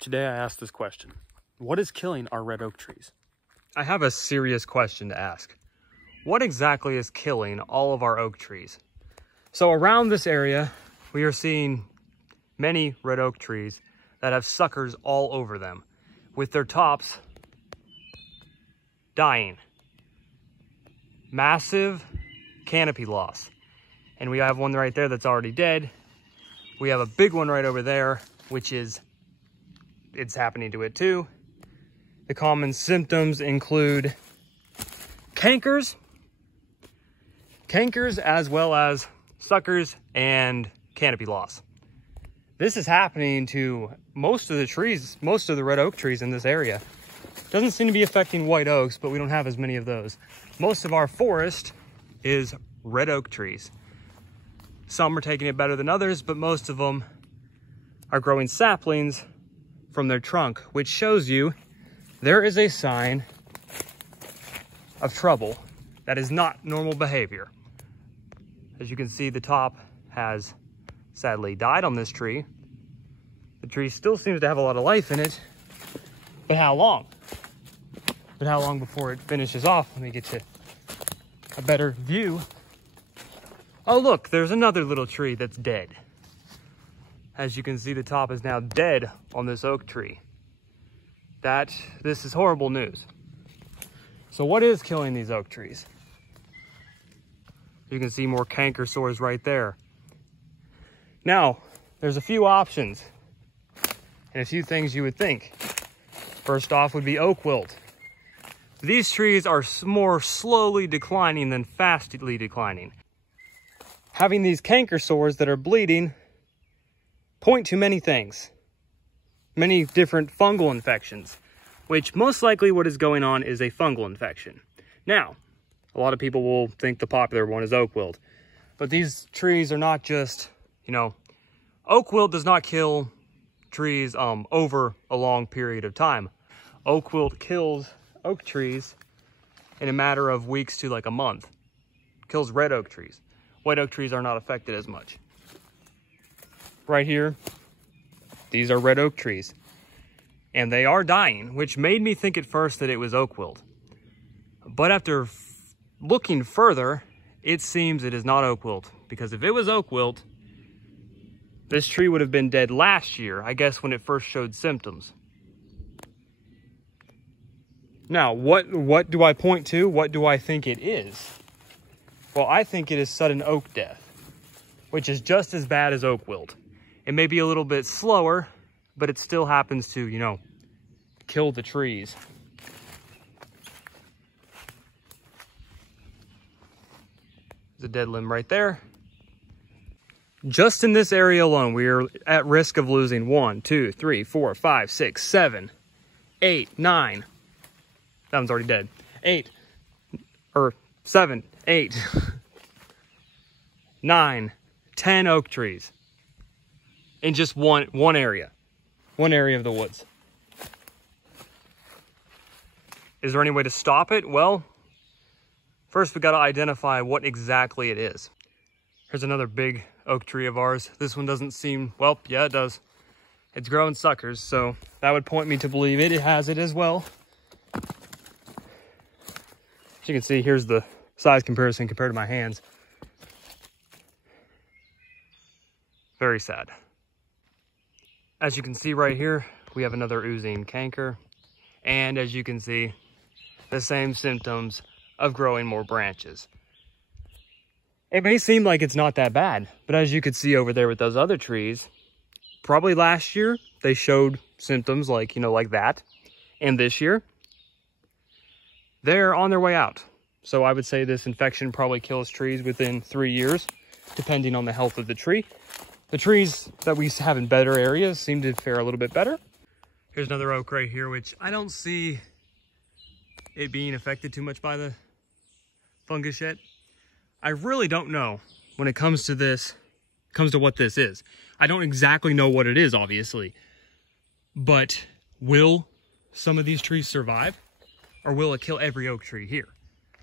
Today I asked this question: what is killing our red oak trees? I have a serious question to ask. What exactly is killing all of our oak trees? So around this area, we are seeing many red oak trees that have suckers all over them, with their tops dying. Massive canopy loss. And we have one right there that's already dead. We have a big one right over there, which is, it's happening to it too. The common symptoms include cankers as well as suckers and canopy loss. This is happening to most of the trees, most of the red oak trees in this area. Doesn't seem to be affecting white oaks, but we don't have as many of those. Most of our forest is red oak trees. Some are taking it better than others, but most of them are growing saplings from their trunk, which shows you there is a sign of trouble. That is not normal behavior. As you can see, the top has sadly died on this tree. The tree still seems to have a lot of life in it, but how long? But how long before it finishes off? Let me get you a better view. Oh look, there's another little tree that's dead. As you can see, the top is now dead on this oak tree. This is horrible news. So what is killing these oak trees? You can see more canker sores right there. Now, there's a few options and a few things you would think. First off would be oak wilt. These trees are more slowly declining than fastly declining. Having these canker sores that are bleeding point to many things. Many different fungal infections, which most likely what is going on is a fungal infection. Now, a lot of people will think the popular one is oak wilt, but these trees are not just, oak wilt does not kill trees over a long period of time. Oak wilt kills oak trees in a matter of weeks to like a month. Kills red oak trees. White oak trees are not affected as much. Right here, these are red oak trees. And they are dying, which made me think at first that it was oak wilt. But after looking further, it seems it is not oak wilt. Because if it was oak wilt, this tree would have been dead last year, I guess when it first showed symptoms. Now, what do I point to? What do I think it is? Well, I think it is sudden oak death, which is just as bad as oak wilt. It may be a little bit slower, but it still happens to, kill the trees. There's a dead limb right there. Just in this area alone, we are at risk of losing 1, 2, 3, 4, 5, 6, 7, 8, 9. That one's already dead. 7, 8, 9, 10 oak trees in just one area of the woods. Is there any way to stop it? Well, first we got to identify what exactly it is. Here's another big oak tree of ours. This one doesn't seem, well, yeah, it does. It's growing suckers, so that would point me to believe it has it as well. As you can see, here's the size comparison compared to my hands. Very sad. As you can see right here, we have another oozing canker. And as you can see, the same symptoms of growing more branches. It may seem like it's not that bad, but as you could see over there with those other trees, probably last year they showed symptoms like, like that. And this year, they're on their way out. So I would say this infection probably kills trees within 3 years, depending on the health of the tree. The trees that we have in better areas seem to fare a little bit better. Here's another oak right here, which I don't see it being affected too much by the fungus yet. I really don't know when it comes to this, what this is. I don't exactly know what it is, obviously. But will some of these trees survive? Or will it kill every oak tree here?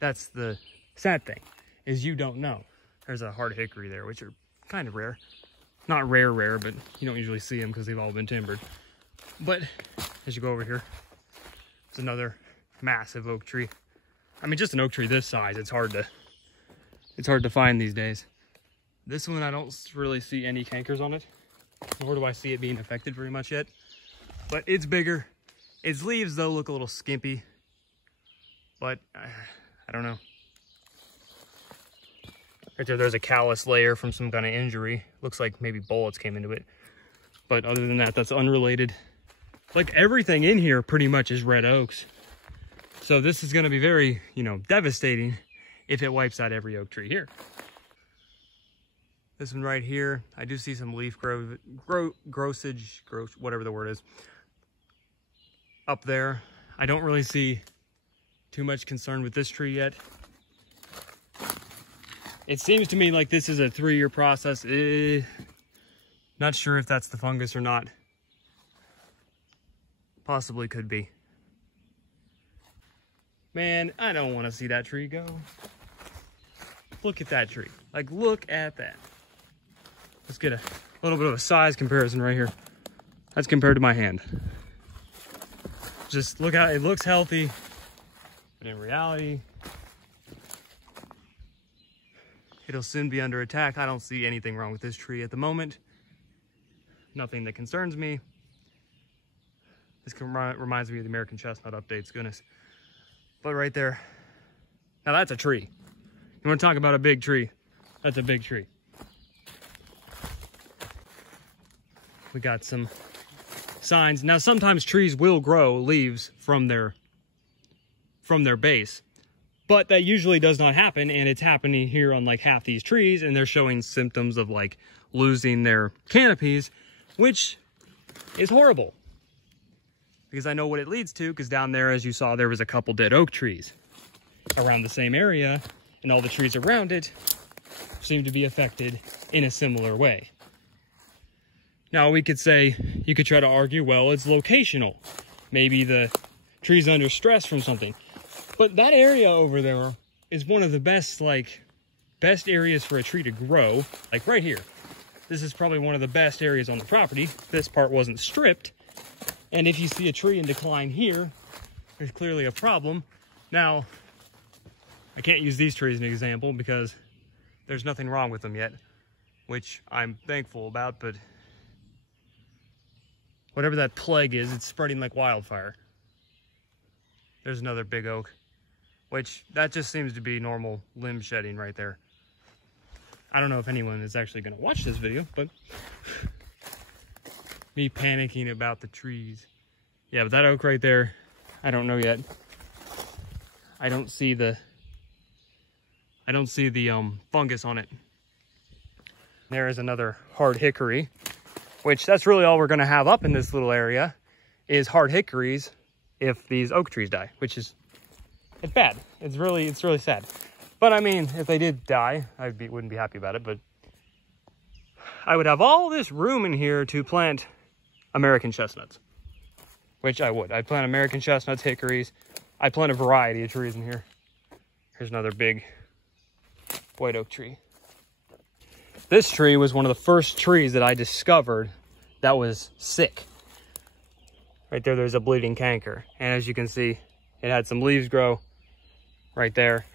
That's the sad thing, is you don't know. There's a hard hickory there, which are kind of rare. Not rare, but you don't usually see them because they've all been timbered. But as you go over here, it's another massive oak tree. I mean, just an oak tree this size, it's hard to find these days. This one, I don't really see any cankers on it, nor do I see it being affected very much yet. But it's bigger. Its leaves, though, look a little skimpy. But I don't know. Right there, there's a callus layer from some kind of injury. Looks like maybe bullets came into it. But other than that, that's unrelated. Like everything in here pretty much is red oaks. So this is going to be very, devastating if it wipes out every oak tree here. This one right here, I do see some leaf grossage, whatever the word is, up there. I don't really see too much concern with this tree yet. It seems to me like this is a 3-year process. Not sure if that's the fungus or not. Possibly could be. Man, I don't want to see that tree go. Look at that tree. Like, look at that. Let's get a little bit of a size comparison right here. That's compared to my hand. Just look how it looks healthy, but in reality, it'll soon be under attack. I don't see anything wrong with this tree at the moment. Nothing that concerns me. This reminds me of the American chestnut updates, goodness. But right there, now that's a tree. You want to talk about a big tree? That's a big tree. We got some signs. Now, sometimes trees will grow leaves from their base, but that usually does not happen, and it's happening here on like half these trees, and they're showing symptoms of like losing their canopies, which is horrible. Because I know what it leads to, because down there, as you saw, there was a couple dead oak trees around the same area, and all the trees around it seem to be affected in a similar way. Now, we could say, you could try to argue, well, it's locational. Maybe the tree's under stress from something. But that area over there is one of the best areas for a tree to grow. Like right here. This is probably one of the best areas on the property. This part wasn't stripped. And if you see a tree in decline here, there's clearly a problem. Now, I can't use these trees as an example because there's nothing wrong with them yet, which I'm thankful about, but whatever that plague is, it's spreading like wildfire. There's another big oak, which that just seems to be normal limb shedding right there. I don't know if anyone is actually going to watch this video, but me panicking about the trees. Yeah, but that oak right there, I don't know yet. I don't see the fungus on it. There is another hard hickory, which that's really all we're going to have up in this little area is hard hickories if these oak trees die, which is, it's bad. It's really sad. But I mean, if they did die, wouldn't be happy about it, but I would have all this room in here to plant American chestnuts, which I would. I'd plant American chestnuts, hickories. I'd plant a variety of trees in here. Here's another big white oak tree. This tree was one of the first trees that I discovered that was sick. Right there, there's a bleeding canker. And as you can see, it had some leaves grow right there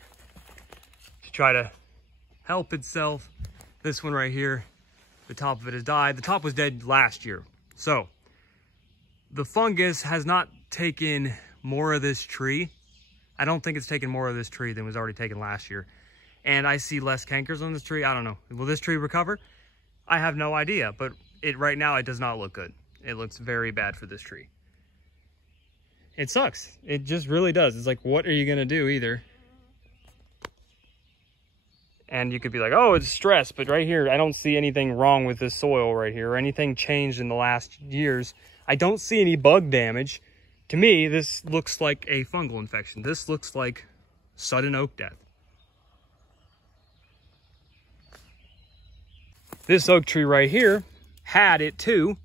to try to help itself. This one right here, the top of it has died. The top was dead last year. So the fungus has not taken more of this tree. I don't think it's taken more of this tree than was already taken last year. And I see less cankers on this tree. I don't know. Will this tree recover? I have no idea, but right now it does not look good. It looks very bad for this tree. It sucks. It just really does. It's like, what are you going to do either? And you could be like, oh, it's stress. But right here, I don't see anything wrong with this soil right here or anything changed in the last years. I don't see any bug damage. To me, this looks like a fungal infection. This looks like sudden oak death. This oak tree right here had it too.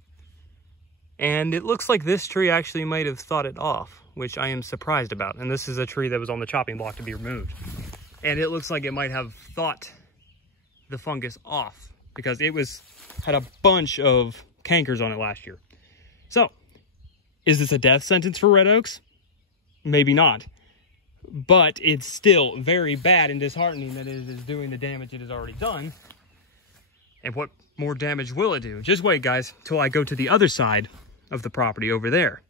And it looks like this tree actually might have thought it off, which I am surprised about. And this is a tree that was on the chopping block to be removed. And it looks like it might have thought the fungus off because it had a bunch of cankers on it last year. So Is this a death sentence for red oaks? Maybe not. But it's still very bad and disheartening that it is doing the damage it has already done. And what more damage will it do? Just wait, guys, till I go to the other side of the property over there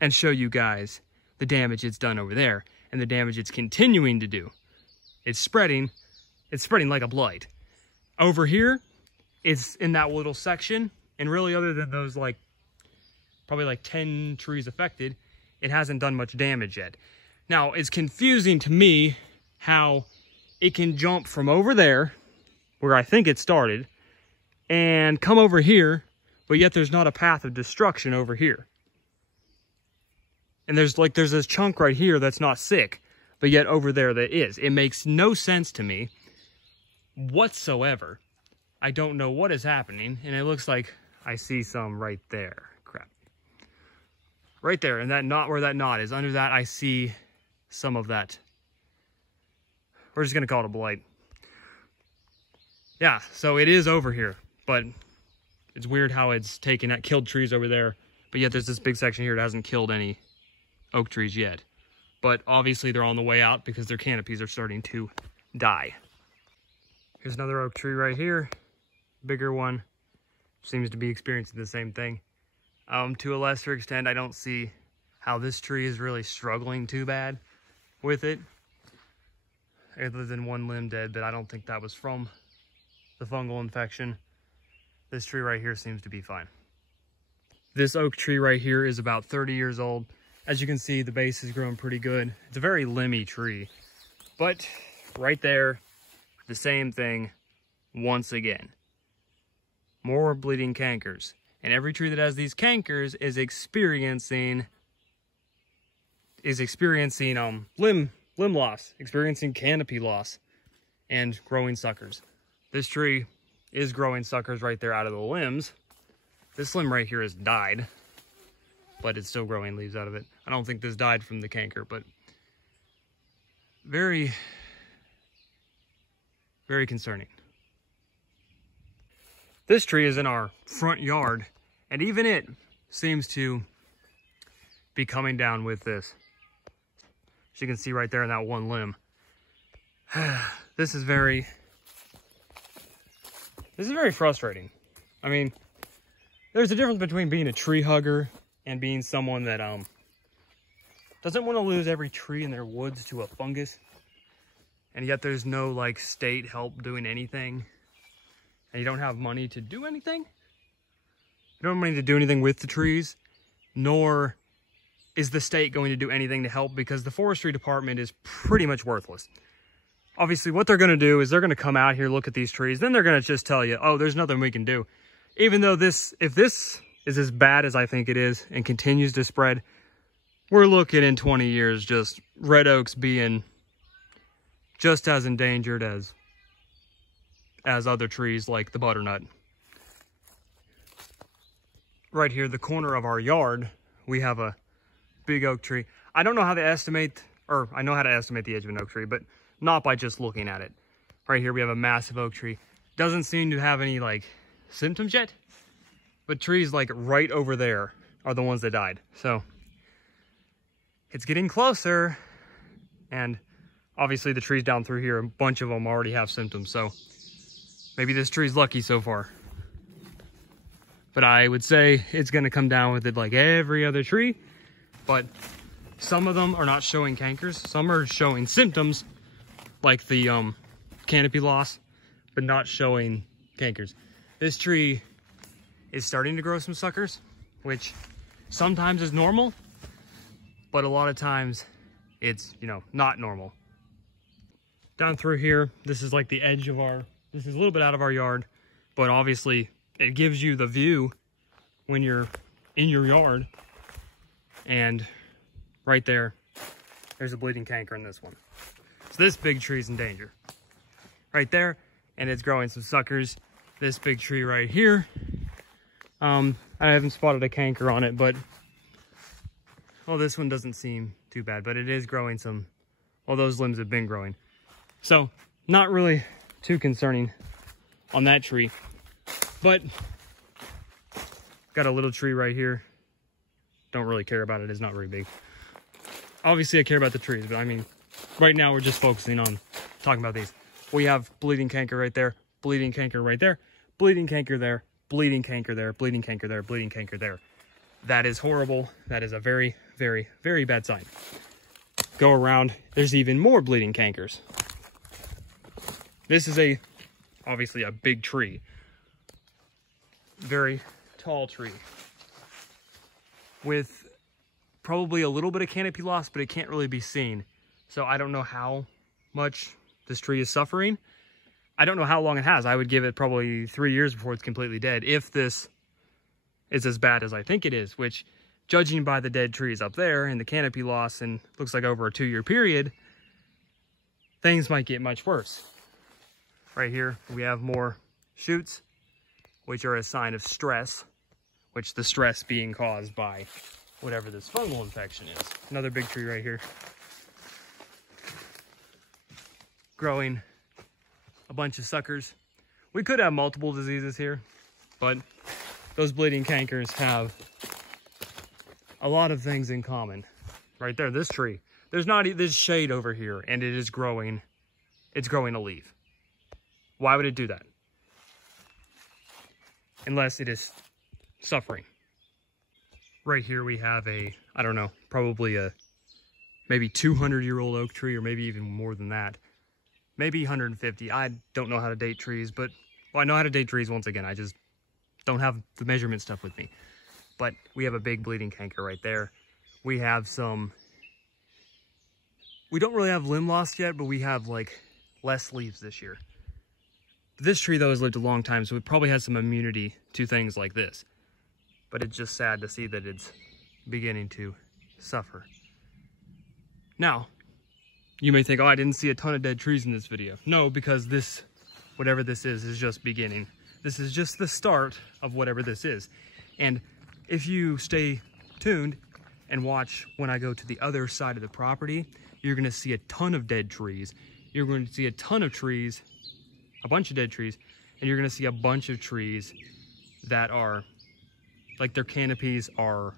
and show you guys the damage it's done over there and the damage it's continuing to do. It's spreading like a blight. Over here, it's in that little section, and really other than those probably like 10 trees affected, it hasn't done much damage yet. Now, it's confusing to me how it can jump from over there, where I think it started, and come over here, but yet there's not a path of destruction over here. And there's this chunk right here that's not sick, but yet over there that is. It makes no sense to me whatsoever. I don't know what is happening, and it looks like I see some right there. Crap. Right there, and that knot, where that knot is, under that I see some of that. We're just gonna call it a blight. Yeah, so it is over here, but it's weird how it's killed trees over there, but yet there's this big section here that hasn't killed any oak trees yet. But obviously they're on the way out because their canopies are starting to die. Here's another oak tree right here, bigger one, seems to be experiencing the same thing. To a lesser extent, I don't see how this tree is really struggling too bad with it, other than one limb dead, but I don't think that was from the fungal infection. This tree right here seems to be fine. This oak tree right here is about 30 years old. As you can see, the base is growing pretty good. It's a very limby tree, but right there, the same thing once again. More bleeding cankers. And every tree that has these cankers is experiencing limb loss, experiencing canopy loss, and growing suckers. This tree is growing suckers right there out of the limbs. This limb right here has died, but it's still growing leaves out of it. I don't think this died from the canker, but very, very concerning. This tree is in our front yard, and even it seems to be coming down with this. As you can see right there in that one limb. This is very frustrating. I mean, there's a difference between being a tree hugger and being someone that doesn't want to lose every tree in their woods to a fungus, and yet there's no state help doing anything, and you don't have money to do anything. You don't have money to do anything with the trees, nor is the state going to do anything to help, because the forestry department is pretty much worthless. Obviously, what they're going to do is they're going to come out here, look at these trees, then they're going to just tell you, oh, there's nothing we can do. Even though if this is as bad as I think it is and continues to spread, we're looking in 20 years just red oaks being just as endangered as other trees like the butternut. Right here, the corner of our yard, we have a big oak tree. I don't know how to estimate, or I know how to estimate the age of an oak tree, but not by just looking at it. Right here, we have a massive oak tree. Doesn't seem to have any symptoms yet, but trees right over there are the ones that died. So it's getting closer, and obviously the trees down through here, a bunch of them already have symptoms, so maybe this tree's lucky so far. But I would say it's going to come down with it like every other tree, but some of them are not showing cankers. Some are showing symptoms like the canopy loss, but not showing cankers. This tree is starting to grow some suckers, which sometimes is normal, but a lot of times it's, not normal. Down through here, this is like the edge of this is a little bit out of our yard, but obviously it gives you the view when you're in your yard. And right there, there's a bleeding canker in this one. So this big tree is in danger. Right there, and it's growing some suckers. This big tree right here, I haven't spotted a canker on it, but, well, this one doesn't seem too bad, but it is growing some, well, those limbs have been growing. So, not really too concerning on that tree, but got a little tree right here. don't really care about it. It's not very big. Obviously, I care about the trees, but I mean, right now we're just focusing on talking about these. We have bleeding canker right there, bleeding canker right there, bleeding canker there, bleeding canker there, bleeding canker there, bleeding canker there. That is horrible. That is a very, very, very bad sign. Go around, there's even more bleeding cankers. This is obviously a big tree. Very tall tree. With probably a little bit of canopy loss, but it can't really be seen. So I don't know how much this tree is suffering. I don't know how long it has. I would give it probably 3 years before it's completely dead, if this is as bad as I think it is, which, judging by the dead trees up there and the canopy loss, and looks like over a 2-year period, things might get much worse. Right here, we have more shoots, which are a sign of stress, which the stress being caused by whatever this fungal infection is. Another big tree right here. Growing a bunch of suckers. We could have multiple diseases here, but those bleeding cankers have a lot of things in common. Right there, this tree. There's shade over here, and it is growing. It's growing a leaf. Why would it do that? Unless it is suffering. Right here we have I don't know, probably a maybe 200-year-old oak tree, or maybe even more than that. Maybe 150. I don't know how to date trees, but, well, I know how to date trees once again. I just don't have the measurement stuff with me. But we have a big bleeding canker right there. We have we don't really have limb loss yet, but we have like less leaves this year. This tree, though, has lived a long time, so it probably has some immunity to things like this. But it's just sad to see that it's beginning to suffer. Now, you may think, oh, I didn't see a ton of dead trees in this video. No, because this, whatever this is just beginning. This is just the start of whatever this is. And if you stay tuned and watch when I go to the other side of the property, you're going to see a ton of dead trees. You're going to see a ton of trees, a bunch of dead trees, and you're going to see a bunch of trees that are, like, their canopies are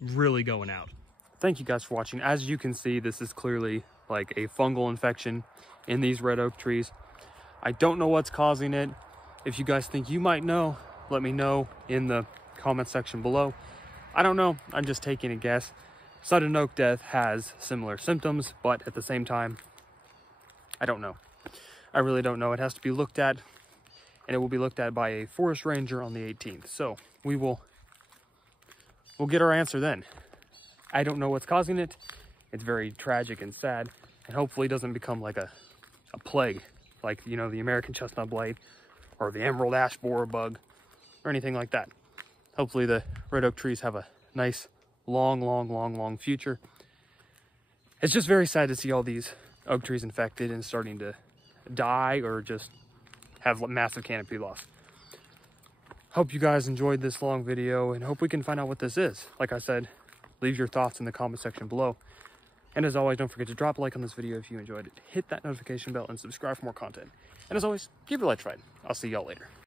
really going out. Thank you guys for watching. As you can see, this is clearly like a fungal infection in these red oak trees. I don't know what's causing it. If you guys think you might know, let me know in the comment section below. I don't know. I'm just taking a guess. Sudden oak death has similar symptoms, but at the same time, I don't know. I really don't know. It has to be looked at, and it will be looked at by a forest ranger on the 18th. So we'll get our answer then. I don't know what's causing it. It's very tragic and sad, and hopefully doesn't become like a plague, like, you know, the American chestnut blight or the emerald ash borer bug or anything like that. Hopefully the red oak trees have a nice, long future. It's just very sad to see all these oak trees infected and starting to die or just have massive canopy loss. Hope you guys enjoyed this long video, and hope we can find out what this is. Like I said, leave your thoughts in the comment section below. And as always, don't forget to drop a like on this video if you enjoyed it. Hit that notification bell and subscribe for more content. And as always, keep your lights right. I'll see y'all later.